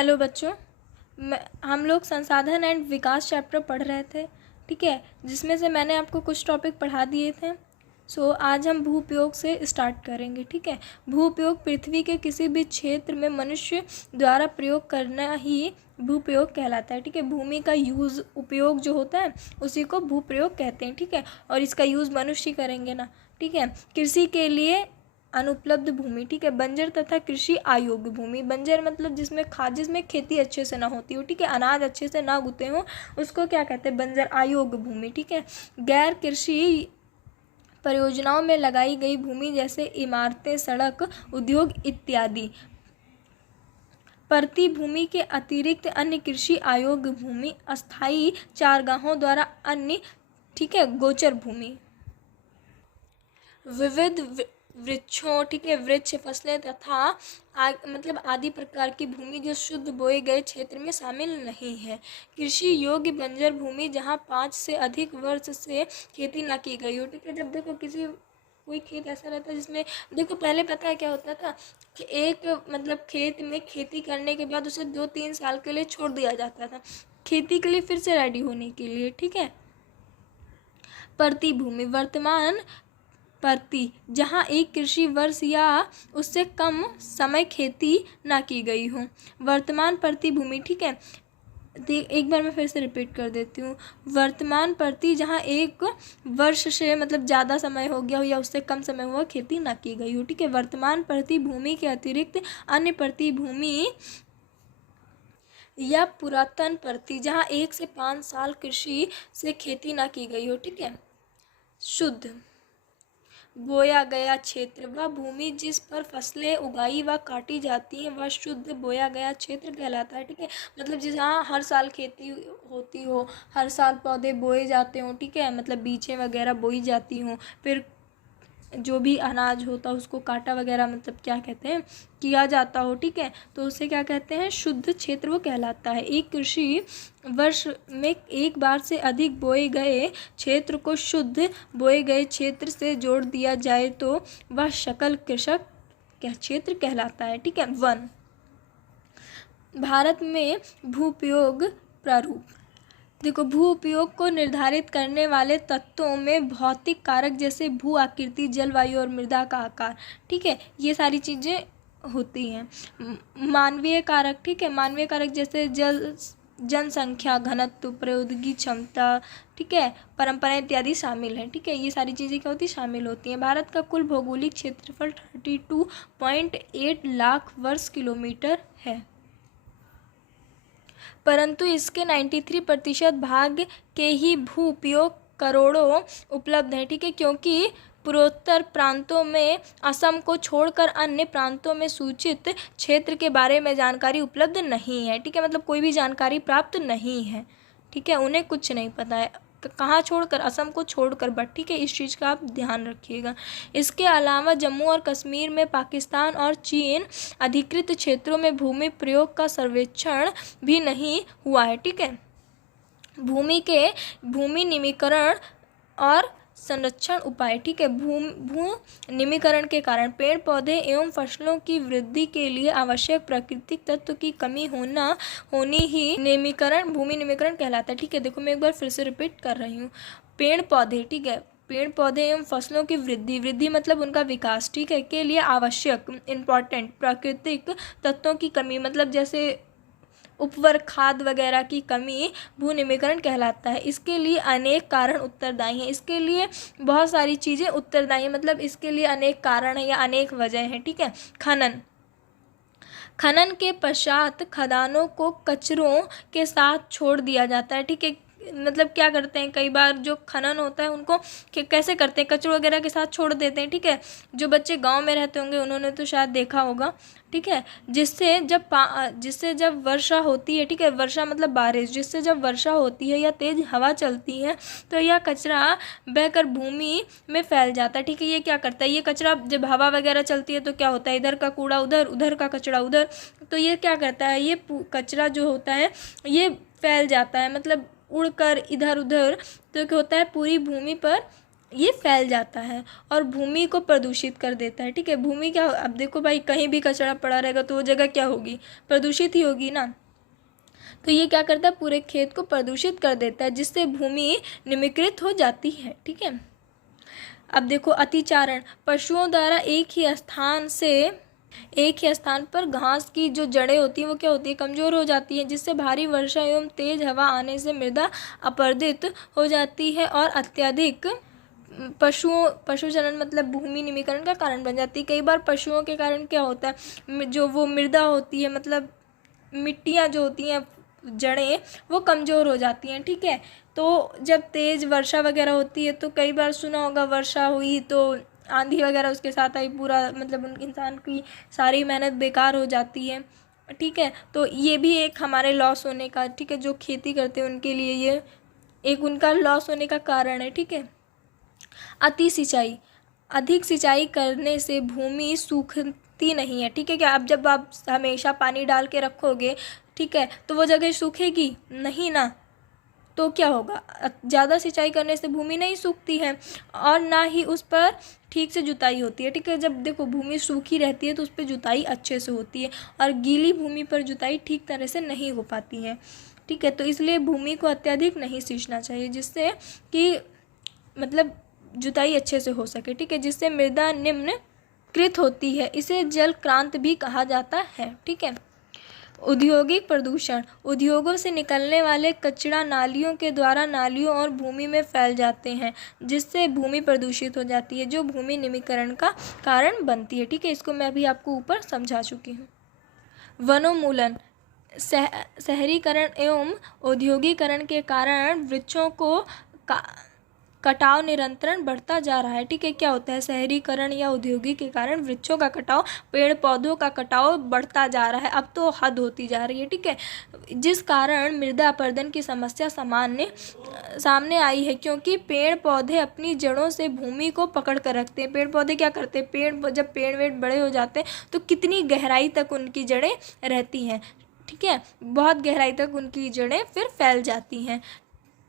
Hello बच्चों, हम लोग संसाधन एंड विकास चैप्टर पढ़ रहे थे। ठीक है, जिसमें से मैंने आपको कुछ टॉपिक पढ़ा दिए थे। आज हम भू उपयोग से स्टार्ट करेंगे। ठीक है, भू उपयोग पृथ्वी के किसी भी क्षेत्र में मनुष्य द्वारा प्रयोग करना ही भू उपयोग कहलाता है। ठीक है, भूमि का यूज़ उपयोग जो होता है उसी को भू प्रयोग कहते हैं। ठीक है, और इसका यूज़ मनुष्य करेंगे ना। ठीक है, कृषि के लिए अनुपलब्ध भूमि। ठीक है, बंजर तथा कृषि अयोग्य भूमि। बंजर मतलब जिसमें खेती अच्छे से ना होती हो। ठीक है, अनाज अच्छे से ना उगते हो, उसको क्या कहते हैं? बंजर, अयोग्य भूमि। ठीक है, गैर कृषि परियोजनाओं में लगाई गई भूमि जैसे इमारतें, सड़क, उद्योग इत्यादि। परती भूमि के अतिरिक्त अन्य कृषि अयोग्य भूमि, अस्थायी चारागाहों द्वारा अन्य। ठीक है, गोचर भूमि। विविध वृक्षों, ठीक है, वृक्ष, फसलें तथा मतलब आदि प्रकार की भूमि जो शुद्ध बोए गए क्षेत्र में शामिल नहीं है। कृषि योग्य बंजर भूमि जहाँ 5 से अधिक वर्ष से खेती ना की गई हो। ठीक है, जब देखो कोई खेत ऐसा रहता है जिसमें देखो पहले पता है क्या होता था कि एक मतलब खेत में खेती करने के बाद उसे 2-3 साल के लिए छोड़ दिया जाता था खेती के लिए फिर से रेडी होने के लिए। ठीक है, परती भूमि, वर्तमान परती जहाँ एक कृषि वर्ष या उससे कम समय खेती ना की गई हो। वर्तमान परती भूमि। ठीक है, एक बार मैं फिर से रिपीट कर देती हूँ। वर्तमान परती जहाँ एक वर्ष से मतलब ज़्यादा समय हो गया हो या उससे कम समय हुआ खेती ना की गई हो। ठीक है, वर्तमान परती भूमि के अतिरिक्त अन्य परती भूमि या पुरातन परती जहाँ 1 से 5 साल कृषि से खेती ना की गई हो। ठीक है, शुद्ध बोया गया क्षेत्र, वह भूमि जिस पर फसलें उगाई व काटी जाती हैं वह शुद्ध बोया गया क्षेत्र कहलाता है। ठीक है, मतलब जहाँ हर साल खेती होती हो, हर साल पौधे बोए जाते हों। ठीक है, मतलब बीजें वगैरह बोई जाती हों, फिर जो भी अनाज होता है उसको काटा वगैरह मतलब क्या कहते हैं किया जाता हो। ठीक है, तो उसे क्या कहते हैं? शुद्ध क्षेत्र वो कहलाता है। एक कृषि वर्ष में एक बार से अधिक बोए गए क्षेत्र को शुद्ध बोए गए क्षेत्र से जोड़ दिया जाए तो वह सकल कृषक क्षेत्र कहलाता है। ठीक है, वन। भारत में भूपयोग प्रारूप। देखो, भू उपयोग को निर्धारित करने वाले तत्वों में भौतिक कारक जैसे भू आकृति, जलवायु और मृदा का आकार। ठीक है, ये सारी चीज़ें होती हैं। मानवीय कारक। ठीक है, मानवीय कारक जैसे जनसंख्या, घनत्व, प्रौद्योगिकी क्षमता, ठीक है, परंपराएं इत्यादि शामिल हैं। ठीक है, ये सारी चीज़ें क्या होती शामिल होती हैं। भारत का कुल भौगोलिक क्षेत्रफल 32.8 लाख वर्ग किलोमीटर है, परंतु इसके 93% भाग के ही भू उपयोग करोड़ों उपलब्ध हैं। ठीक है, क्योंकि पूर्वोत्तर प्रांतों में असम को छोड़कर अन्य प्रांतों में सूचित क्षेत्र के बारे में जानकारी उपलब्ध नहीं है। ठीक है, मतलब कोई भी जानकारी प्राप्त नहीं है। ठीक है, उन्हें कुछ नहीं पता है। कहाँ छोड़कर? असम को छोड़कर। बट ठीक है, इस चीज़ का आप ध्यान रखिएगा। इसके अलावा जम्मू और कश्मीर में पाकिस्तान और चीन अधिकृत क्षेत्रों में भूमि प्रयोग का सर्वेक्षण भी नहीं हुआ है। ठीक है, भूमि निमीकरण और संरक्षण उपाय। ठीक है, भू निमीकरण के कारण पेड़ पौधे एवं फसलों की वृद्धि के लिए आवश्यक प्राकृतिक तत्व की कमी होनी ही भूमि निमीकरण कहलाता है। ठीक है, देखो मैं एक बार फिर से रिपीट कर रही हूँ। पेड़ पौधे, ठीक है, पेड़ पौधे एवं फसलों की वृद्धि मतलब उनका विकास, ठीक है, के लिए आवश्यक इम्पॉर्टेंट प्राकृतिक तत्वों की कमी मतलब जैसे उपवर्ग खाद वगैरह की कमी भू निमीकरण कहलाता है। इसके लिए अनेक कारण उत्तरदायी हैं। इसके लिए बहुत सारी चीज़ें उत्तरदायी हैं, मतलब इसके लिए अनेक कारण हैं या अनेक वजह हैं। ठीक है, खनन के पश्चात खदानों को कचरों के साथ छोड़ दिया जाता है। ठीक है, मतलब क्या करते हैं, कई बार जो खनन होता है उनको कैसे करते हैं? कचरों वगैरह के साथ छोड़ देते हैं। ठीक है, जो बच्चे गांव में रहते होंगे उन्होंने तो शायद देखा होगा। ठीक है, जिससे जब वर्षा होती है, ठीक है, वर्षा मतलब बारिश, जिससे जब वर्षा होती है या तेज़ हवा चलती है तो यह कचरा बहकर भूमि में फैल जाता है। ठीक है, ये क्या करता है? ये कचरा जब हवा वगैरह चलती है तो क्या होता है? इधर का कूड़ा उधर, उधर का कचरा उधर, तो ये क्या करता है? ये कचरा जो होता है ये फैल जाता है, मतलब उड़कर इधर उधर, तो क्या होता है? पूरी भूमि पर ये फैल जाता है और भूमि को प्रदूषित कर देता है। ठीक है, भूमि क्या, अब देखो भाई कहीं भी कचरा पड़ा रहेगा तो वो जगह क्या होगी, प्रदूषित ही होगी ना। तो ये क्या करता है, पूरे खेत को प्रदूषित कर देता है, जिससे भूमि निम्नीकृत हो जाती है। ठीक है, अब देखो अतिचारण, पशुओं द्वारा एक ही स्थान पर घास की जो जड़ें होती हैं वो क्या होती है, कमज़ोर हो जाती हैं, जिससे भारी वर्षा एवं तेज हवा आने से मृदा अपरदित हो जाती है और अत्यधिक पशुचलन मतलब भूमि निमीकरण का कारण बन जाती है। कई बार पशुओं के कारण क्या होता है, जो वो मृदा होती है मतलब मिट्टियाँ जो होती हैं, जड़ें, वो कमज़ोर हो जाती हैं। ठीक है, तो जब तेज़ वर्षा वगैरह होती है तो कई बार सुना होगा, वर्षा हुई तो आंधी वगैरह उसके साथ आई, पूरा मतलब उन इंसान की सारी मेहनत बेकार हो जाती है। ठीक है, तो ये भी एक हमारे लॉस होने का, ठीक है, जो खेती करते हैं उनके लिए ये एक उनका लॉस होने का कारण है। ठीक है, अति सिंचाई, अधिक सिंचाई करने से भूमि सूखती नहीं है। ठीक है, क्या अब जब आप हमेशा पानी डाल के रखोगे, ठीक है, तो वो जगह सूखेगी नहीं ना, तो क्या होगा, ज़्यादा सिंचाई करने से भूमि नहीं सूखती है और ना ही उस पर ठीक से जुताई होती है। ठीक है, जब देखो भूमि सूखी रहती है तो उस पर जुताई अच्छे से होती है और गीली भूमि पर जुताई ठीक तरह से नहीं हो पाती है। ठीक है, तो इसलिए भूमि को अत्यधिक नहीं सींचना चाहिए, जिससे कि मतलब जुताई अच्छे से हो सके। ठीक है, जिससे मृदा निम्नकृत होती है, इसे जल क्रांत भी कहा जाता है। ठीक है, औद्योगिक प्रदूषण, उद्योगों से निकलने वाले कचरा नालियों के द्वारा नालियों और भूमि में फैल जाते हैं, जिससे भूमि प्रदूषित हो जाती है, जो भूमि निम्नीकरण का कारण बनती है। ठीक है, इसको मैं अभी आपको ऊपर समझा चुकी हूँ। वनोन्मूलन, शहरीकरण एवं औद्योगिकरण के कारण वृक्षों को कटाव निरंतर बढ़ता जा रहा है। ठीक है, क्या होता है, शहरीकरण या औद्योगिक के कारण वृक्षों का कटाव, पेड़ पौधों का कटाव बढ़ता जा रहा है, अब तो हद होती जा रही है। ठीक है, जिस कारण मृदा अपरदन की समस्या सामने आई है, क्योंकि पेड़ पौधे अपनी जड़ों से भूमि को पकड़ कर रखते हैं। पेड़ पौधे क्या करते हैं, जब पेड़ वेड़ बड़े हो जाते हैं तो कितनी गहराई तक उनकी जड़ें रहती हैं। ठीक है, बहुत गहराई तक उनकी जड़ें फिर फैल जाती हैं,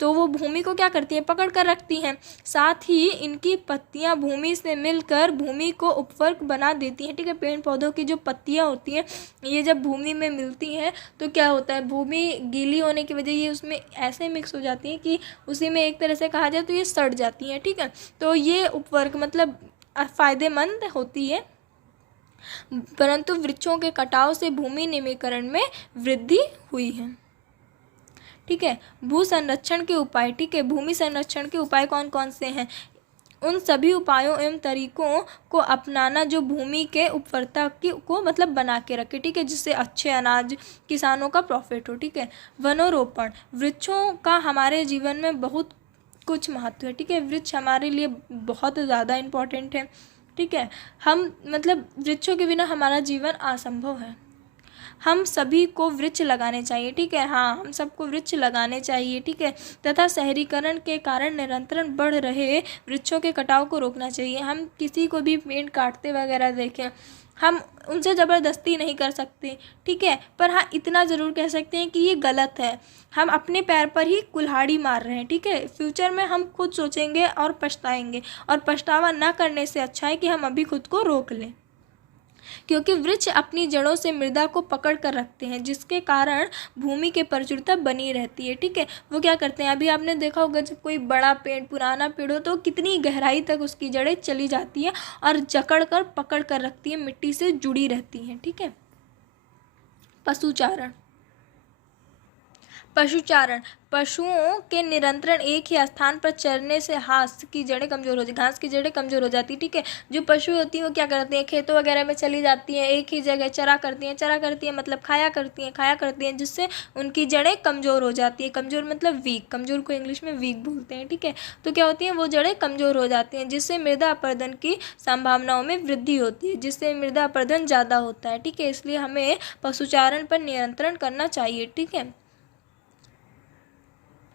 तो वो भूमि को क्या करती हैं, पकड़ कर रखती हैं। साथ ही इनकी पत्तियां भूमि से मिलकर भूमि को उपवर्ग बना देती हैं। ठीक है, पेड़ पौधों की जो पत्तियां होती हैं ये जब भूमि में मिलती हैं तो क्या होता है, भूमि गीली होने की वजह ये उसमें ऐसे मिक्स हो जाती हैं कि उसी में एक तरह से कहा जाए तो ये सड़ जाती हैं। ठीक है, तो ये उपवर्ग मतलब फ़ायदेमंद होती है, परंतु वृक्षों के कटाव से भूमि निम्नीकरण में वृद्धि हुई है। ठीक है, भू संरक्षण के उपाय, ठीक है, भूमि संरक्षण के उपाय कौन कौन से हैं, उन सभी उपायों एवं तरीकों को अपनाना जो भूमि के उर्वरता को मतलब बना के रखे। ठीक है, जिससे अच्छे अनाज किसानों का प्रॉफिट हो। ठीक है, वनोरोपण, वृक्षों का हमारे जीवन में बहुत कुछ महत्व है। ठीक है, वृक्ष हमारे लिए बहुत ज़्यादा इम्पोर्टेंट है। ठीक है, हम मतलब वृक्षों के बिना हमारा जीवन असंभव है। हम सभी को वृक्ष लगाने चाहिए। ठीक है, हाँ, हम सबको वृक्ष लगाने चाहिए। ठीक है, तथा शहरीकरण के कारण निरंतर बढ़ रहे वृक्षों के कटाव को रोकना चाहिए। हम किसी को भी पेड़ काटते वगैरह देखें, हम उनसे ज़बरदस्ती नहीं कर सकते। ठीक है, पर हाँ इतना ज़रूर कह सकते हैं कि ये गलत है, हम अपने पैर पर ही कुल्हाड़ी मार रहे हैं। ठीक है, फ्यूचर में हम खुद सोचेंगे और पछताएंगे, और पछतावा ना करने से अच्छा है कि हम अभी खुद को रोक लें, क्योंकि वृक्ष अपनी जड़ों से मृदा को पकड़ कर रखते हैं, जिसके कारण भूमि की प्रचुरता बनी रहती है। ठीक है, वो क्या करते हैं, अभी आपने देखा होगा जब कोई बड़ा पेड़, पुराना पेड़ हो तो कितनी गहराई तक उसकी जड़ें चली जाती हैं और जकड़ कर पकड़ कर रखती है, मिट्टी से जुड़ी रहती हैं। ठीक है, पशुचारण, पशुओं के निरंतर एक ही स्थान पर चरने से घास की जड़ें कमज़ोर हो जाती। ठीक है, जो पशु होती हैं वो क्या करती हैं, खेतों वगैरह में चली जाती हैं, एक ही जगह चरा करती हैं मतलब खाया करती हैं, जिससे उनकी जड़ें कमज़ोर हो जाती हैं। कमज़ोर मतलब वीक, कमज़ोर को इंग्लिश में वीक बोलते हैं। ठीक है, तो क्या होती हैं, वो जड़ें कमज़ोर हो जाती हैं, जिससे मृदा अपरदन की संभावनाओं में वृद्धि होती है, जिससे मृदा अपरदन ज़्यादा होता है। ठीक है, इसलिए हमें पशुचारण पर नियंत्रण करना चाहिए। ठीक है,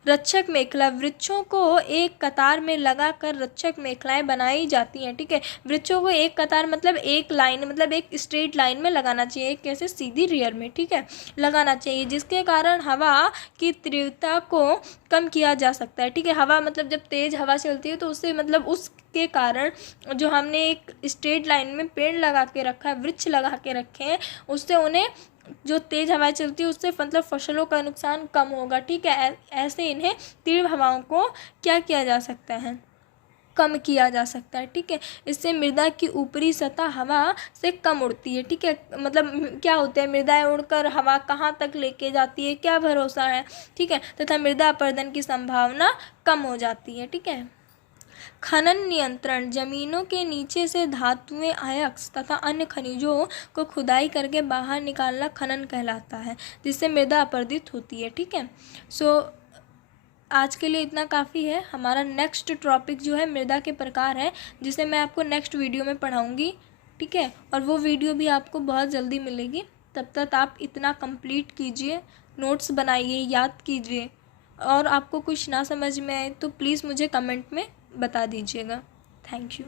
रक्षक मेखला, वृक्षों को एक कतार में लगाकर रक्षक मेखलाएं बनाई जाती हैं। ठीक है, वृक्षों को एक कतार मतलब एक लाइन, मतलब एक स्ट्रेट लाइन में लगाना चाहिए, कैसे, सीधी रेयर में, ठीक है, लगाना चाहिए, जिसके कारण हवा की तीव्रता को कम किया जा सकता है। ठीक है, हवा मतलब जब तेज़ हवा चलती है तो उससे मतलब उसके कारण जो हमने एक स्ट्रेट लाइन में पेड़ लगा के रखा है, वृक्ष लगा के रखे हैं, उससे उन्हें जो तेज़ हवाएं चलती है उससे मतलब फसलों का नुकसान कम होगा। ठीक है, ऐसे इन्हें तीव्र हवाओं को क्या किया जा सकता है, कम किया जा सकता है। ठीक है, इससे मृदा की ऊपरी सतह हवा से कम उड़ती है। ठीक है, मतलब क्या होता है, मृदाएं उड़कर हवा कहाँ तक लेके जाती है, क्या भरोसा है। ठीक है, तथा मृदा अपरदन की संभावना कम हो जाती है। ठीक है, खनन नियंत्रण, जमीनों के नीचे से धातुएं, अयस्क तथा अन्य खनिजों को खुदाई करके बाहर निकालना खनन कहलाता है, जिससे मृदा अपरदित होती है। ठीक है, आज के लिए इतना काफ़ी है। हमारा नेक्स्ट टॉपिक जो है मृदा के प्रकार है, जिसे मैं आपको नेक्स्ट वीडियो में पढ़ाऊँगी। ठीक है, और वो वीडियो भी आपको बहुत जल्दी मिलेगी। तब तक आप इतना कंप्लीट कीजिए, नोट्स बनाइए, याद कीजिए, और आपको कुछ ना समझ में आए तो प्लीज़ मुझे कमेंट में बता दीजिएगा। Thank you.